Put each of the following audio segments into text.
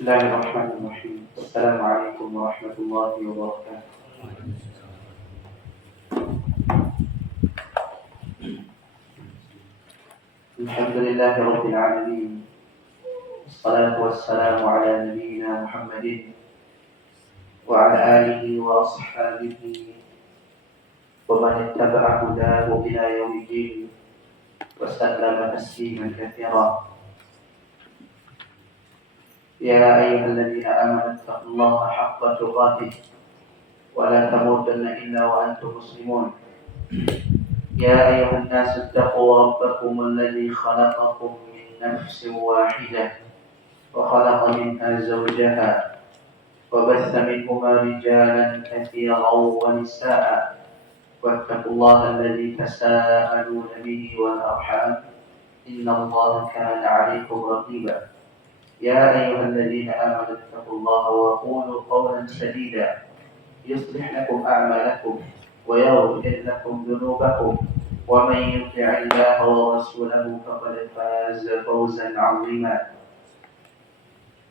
بسم الله الرحمن الرحيم. السلام عليكم ورحمة الله وبركاته. الحمد لله رب العالمين، والصلاة والسلام على نبينا محمد وعلى آله وأصحابه ومن اتبع هداه إلى يوم الدين وسلم تسليما كثيرا. يا أيها الذين آمنوا اتقوا الله حق تقاته ولا تموتن إلا وأنتم مسلمون. يا أيها الناس اتقوا ربكم الذي خلقكم من نفس واحدة وخلق منها زوجها وبث منهما رجالا كثيرا ونساء واتقوا الله الذي تساءلون به والأرحام إن الله كان عليكم رقيبا. يا أيها الذين آمنوا اتقوا الله وقولوا قولا سديدا يصلح لكم أعمالكم ويغفر لكم ذنوبكم ومن يطع الله ورسوله فقد فاز فوزا عظيما.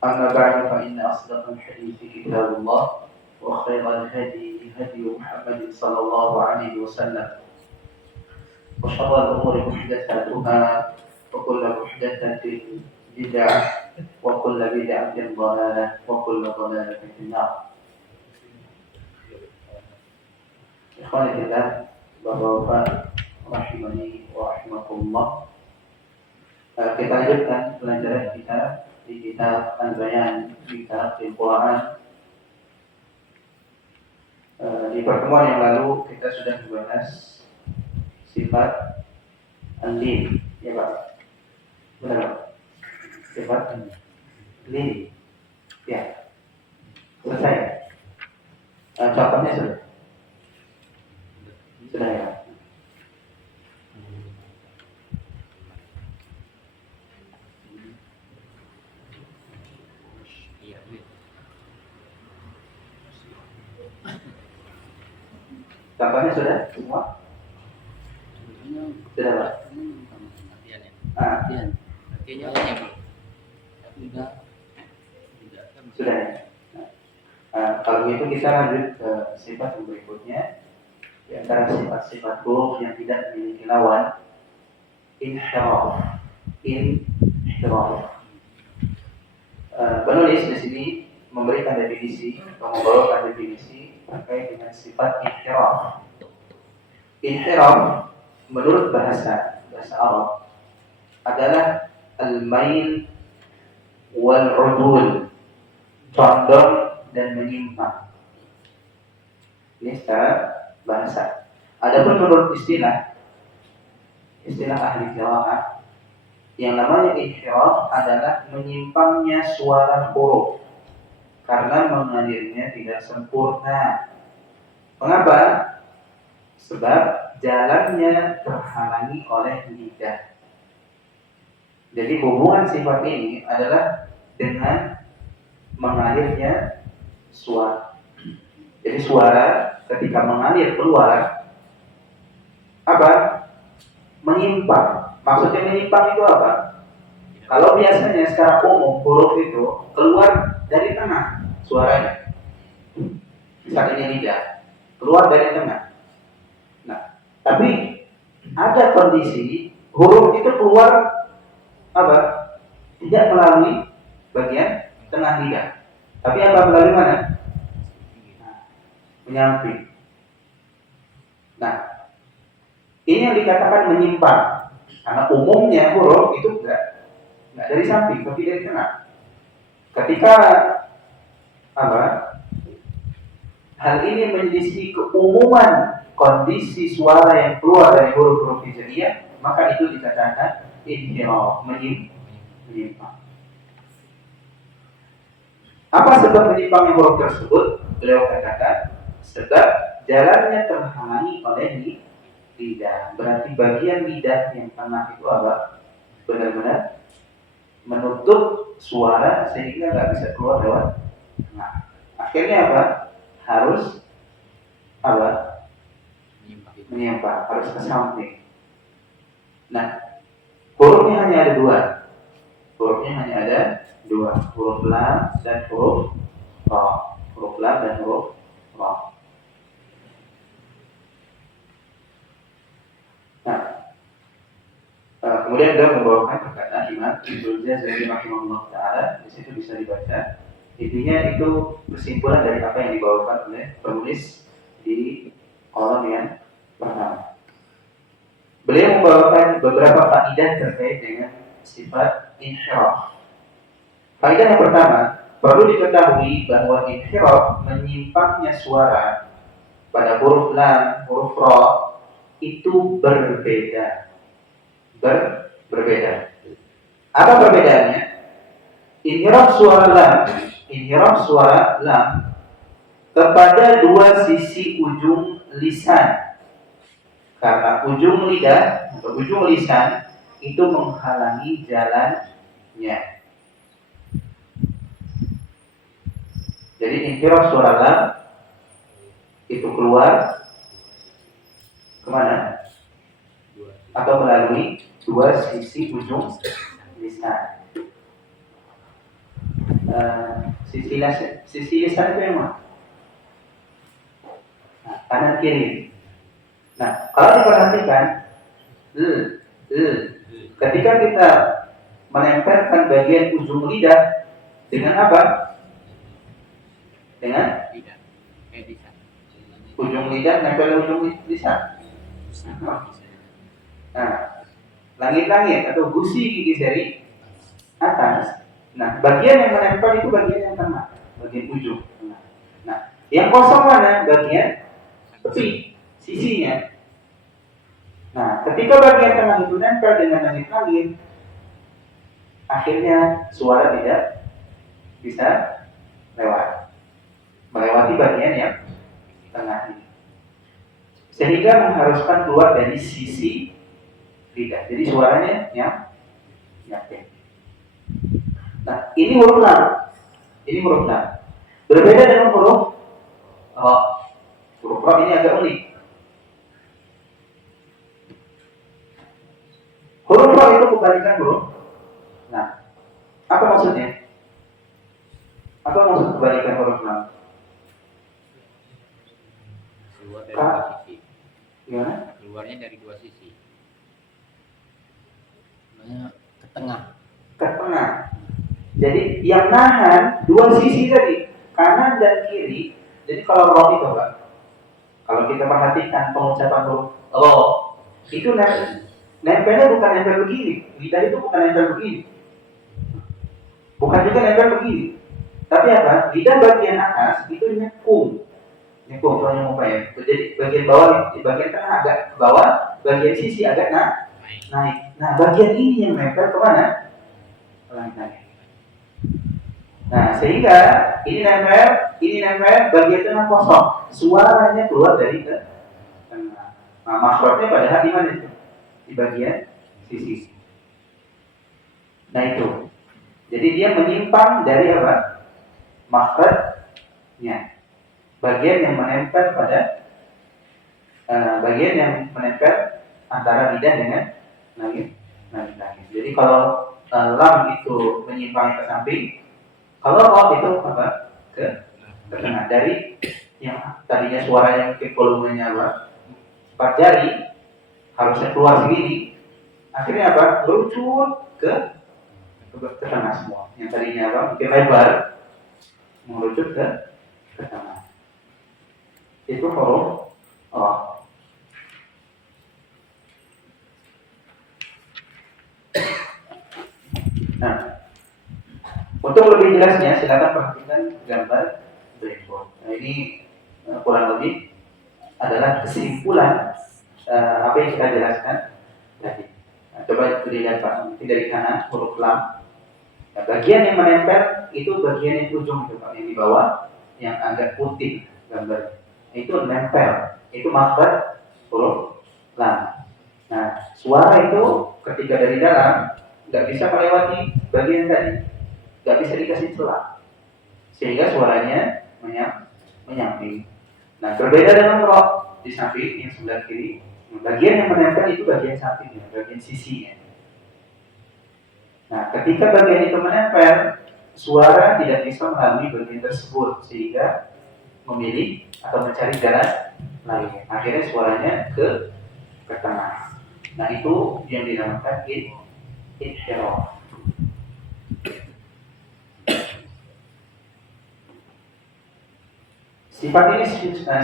أما بعد فإن أصدق الحديث كتاب الله وخير الهدي هدي محمد صلى الله عليه وسلم وشر الأمور محدثاتها وكل محدثة بدعة وكل بدعة ضلالة وكل ضلالة في النار. Ikhwanillah, Bapak-bapak rahimani wa rahimakumullah. Kita lanjutkan pelajaran kita di kitab Al-Bayan di kitab Al-Quran. Di pertemuan yang lalu kita sudah membahas sifat al-lin, ya Pak? Benar Pak? Sifat al-lin. Ya. Selesai. Contohnya sudah. Sudah ya. Contohnya sudah semua? Sudah Pak? Sudah ya. Kalau gitu kita lanjut ke sifat yang berikutnya. Di antara sifat-sifat buruk yang tidak memiliki lawan, inhiraf. Penulis di sini memberikan definisi atau membawakan definisi terkait dengan sifat inhiraf. Inhiraf menurut bahasa Arab adalah al-mail wal-udul, condong dan menyimpang. Ini secara bahasa. Adapun menurut istilah ahli qiraah, yang namanya inhiraf adalah menyimpangnya suara huruf karena mengalirnya tidak sempurna. Mengapa? Sebab jalannya terhalangi oleh lidah. Jadi hubungan sifat ini adalah dengan mengalirnya suara. Jadi suara ketika mengalir keluar menyimpang. Maksudnya menyimpang itu apa? Kalau biasanya secara umum huruf itu keluar dari tengah suaranya. Misalnya ini lidah, keluar dari tengah. Nah, tapi ada kondisi huruf itu keluar tidak melalui bagian tengah lidah. Tapi melalui mana? Menyamping. Nah, ini yang dikatakan menyimpang. Karena umumnya huruf itu enggak dari samping, tapi dari tengah. Ketika hal ini menyelisih keumuman kondisi suara yang keluar dari huruf-huruf hijaiyah, maka itu dikatakan inhiraf, menyimpang. Apa sebab menyimpangnya huruf tersebut? Beliau katakan sebab jalannya terhalangi oleh lidah. Berarti bagian lidah yang tengah itu benar-benar menutup suara sehingga nggak bisa keluar lewat tengah. Akhirnya harus menyimpang, harus ke samping. Nah, hurufnya hanya ada dua. Hurufnya hanya ada dua, huruf lam dan huruf ra. Huruf lam dan huruf ra. Nah, kemudian beliau membawakan perkataan Imam Ibnu Jazari rahimahullah taala. Di situ bisa dibaca. Intinya itu kesimpulan dari apa yang dibawakan oleh penulis di kolom yang pertama. Beliau membawakan beberapa faedah terkait dengan sifat inhiraf. Faedah yang pertama, perlu diketahui bahwa inhiraf menyimpangnya suara pada huruf lam, huruf ra itu berbeda. Berbeda. Apa perbedaannya? Inhiraf suara lam kepada dua sisi ujung lisan. Karena ujung lidah atau ujung lisan itu menghalangi jalannya. Jadi inhiraf suara lam itu keluar kemana? Atau melalui dua sisi ujung lisan. Sisi lisan itu yang mana? Nah, kanan kiri. Nah, kalau diperhatikan, ketika kita menempelkan bagian ujung lidah dengan apa? Dengan ujung lidah nempel ujung lisan. Nah, langit-langit atau gusi gigi dari atas. Nah, bagian yang menempel itu bagian yang tengah, bagian ujung. Nah, yang kosong mana? Bagian tepi, sisinya. Nah, ketika bagian tengah itu nempel dengan langit-langit, akhirnya suara tidak bisa melewati bagian yang tengah ini, sehingga mengharuskan keluar dari sisi lidah. Jadi suaranya yang nyamping. Nah, ini huruf lam. Berbeda dengan huruf ra. Huruf ra ini agak unik. Huruf ra itu kebalikan huruf. Nah, apa maksudnya? Apa maksud kebalikan huruf lam? Keluar dari dua sisi. Gimana? Keluarnya dari dua sisi. Ke tengah. Jadi yang nahan dua sisi tadi, kanan dan kiri. Jadi kalau ro itu Pak, kalau kita perhatikan pengucapan huruf ro, itu nempelnya bukan nempel begini, lidah itu bukan nempel begini, bukan juga nempel begini, tapi apa? Lidah bagian atas itu nyekung kalau ya. Jadi bagian bawah, bagian tengah agak ke bawah, bagian sisi agak naik. Nah, bagian ini yang nempel kemana? Langit. Nah, sehingga ini nempel, bagian tengah kosong, suaranya keluar dari tengah. Nah, makhrajnya padahal di mana itu? Di bagian sisi. Nah itu. Jadi dia menyimpang dari apa? Makhrajnya. Bagian yang menempel pada bagian yang menempel antara lidah dengan langit. Jadi kalau lam itu menyimpang ke samping, kalau ra itu apa? Ke tengah. Dari yang tadinya suaranya mungkin volumenya apa? 4 jari harusnya keluar segini, akhirnya apa? Merucut ke tengah semua. Yang tadinya apa? Mungkin lebar, merucut ke tengah. Itu huruf ra. Nah, untuk lebih jelasnya silakan perhatikan gambar blackboard. Nah, ini kurang lebih adalah kesimpulan apa yang kita jelaskan tadi. Nah, coba dilihat Pak, mungkin dari kanan huruf lam. Nah, bagian yang menempel itu bagian yang ujung itu Pak, yang di bawah yang agak putih gambar. Itu nempel, itu makhraj huruf lam. Nah, suara itu ketika dari dalam nggak bisa melewati bagian tadi, nggak bisa dikasih celah, sehingga suaranya menyamping. Nah, berbeda dengan ra di samping yang sebelah kiri, bagian yang menempel itu bagian sampingnya, bagian sisinya. Nah, ketika bagian itu menempel, suara tidak bisa melalui bagian tersebut sehingga memilih atau mencari jalan lain. Akhirnya suaranya ke tengah. Nah, itu yang dinamakan inhiraf. Sifat ini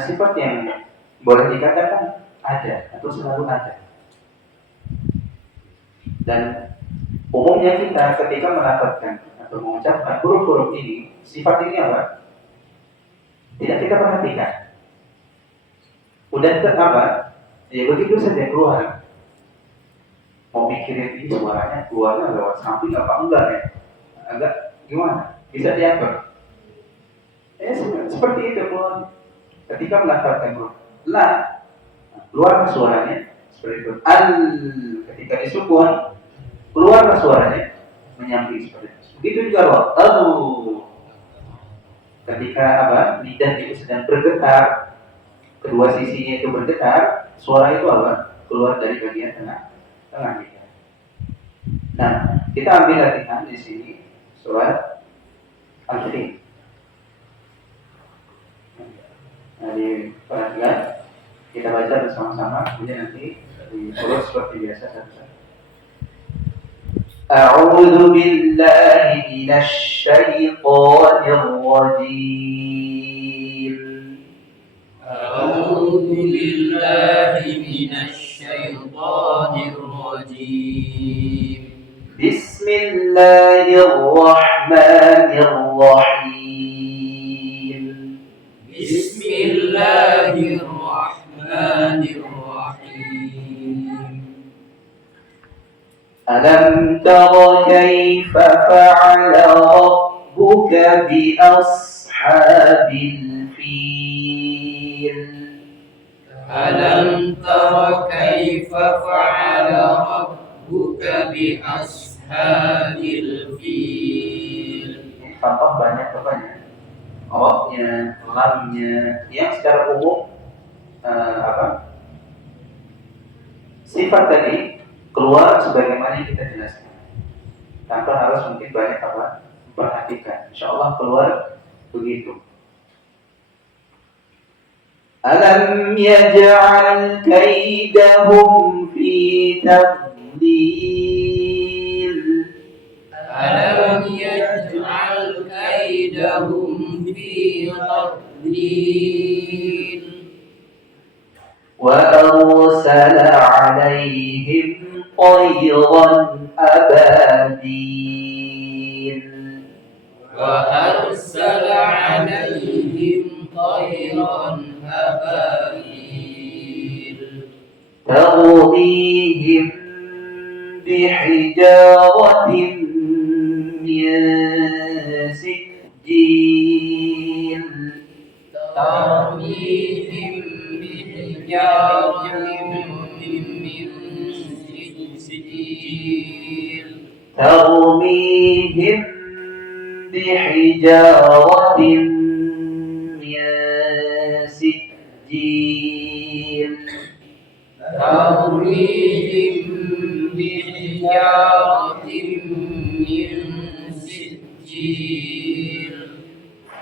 sifat yang boleh dikatakan ada atau selalu ada. Dan umumnya kita ketika melafazkan atau mengucapkan huruf-huruf ini, sifat ini apa? Tidak kita perhatikan. Udah apa? Ya begitu saja keluar. Mau mikirin ini suaranya keluarnya lewat samping apa enggak ya? Agak gimana? Bisa diatur. Seperti itu keluar. Ketika melafazkan huruf la, keluar suaranya seperti itu. Al, ketika disukun, keluar suaranya menyamping seperti itu. Begitu juga roh. Ketika apa? Lidah itu sedang bergetar, kedua sisinya itu bergetar, suara itu apa? Keluar dari bagian tengah lidah. Nah, kita ambil latihan di sini surat Al-Fatihah. Nah, diperhatikan, kita baca bersama-sama, kemudian nanti diurut seperti biasa satu-satu. A'udzu billahi minasy syaithanir rajim. A'udzu billahi minasy syaithanir rajim. Bismillahirrahmanirrahim. Bismillahirrahmanirrahim. Alam tara kaifa fa'ala rabbuka bi ashabil fil. Alam tara kaifa fa'ala rabbuka bi ashabil fil. Contoh banyak banyak. Nya, lamnya, yang secara umum sifat tadi keluar sebagaimana yang kita jelaskan, tanpa harus mungkin banyak perhatikan. Insyaallah keluar begitu. Alam yaj'al kaidahum fi tadlil. Alam yaj'al kaidahum fi tadlil. Wa arsala 'alaihim tayran ababil. Wa arsala 'alaihim tayran ababil. ترميهم بحجارة من سجيل. ترميهم بحجارة من سجيل. ترميهم بحجارة من سجيل. ترميهم بحجارة من سجيل.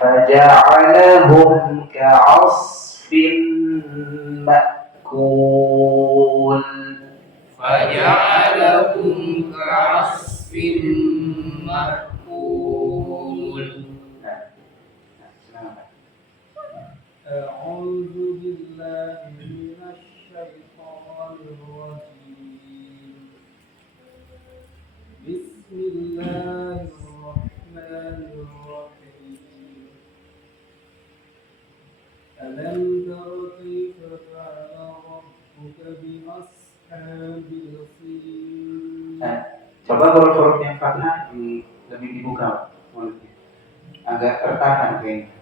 فجعلهم كعصف مأكول. فجعلهم كعصف مأكول. أعوذ بالله من الشيطان الرجيم. بسم الله الرحمن الرحيم. ألم تر كيف فعل ربك بأصحاب الفيل. Coba huruf-huruf yang fathah lebih dibuka mulutnya. Agak tertahan kayaknya.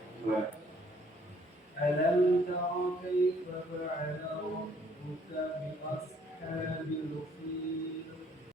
ألم تر كيف فعل ربك بأصحاب الفيل.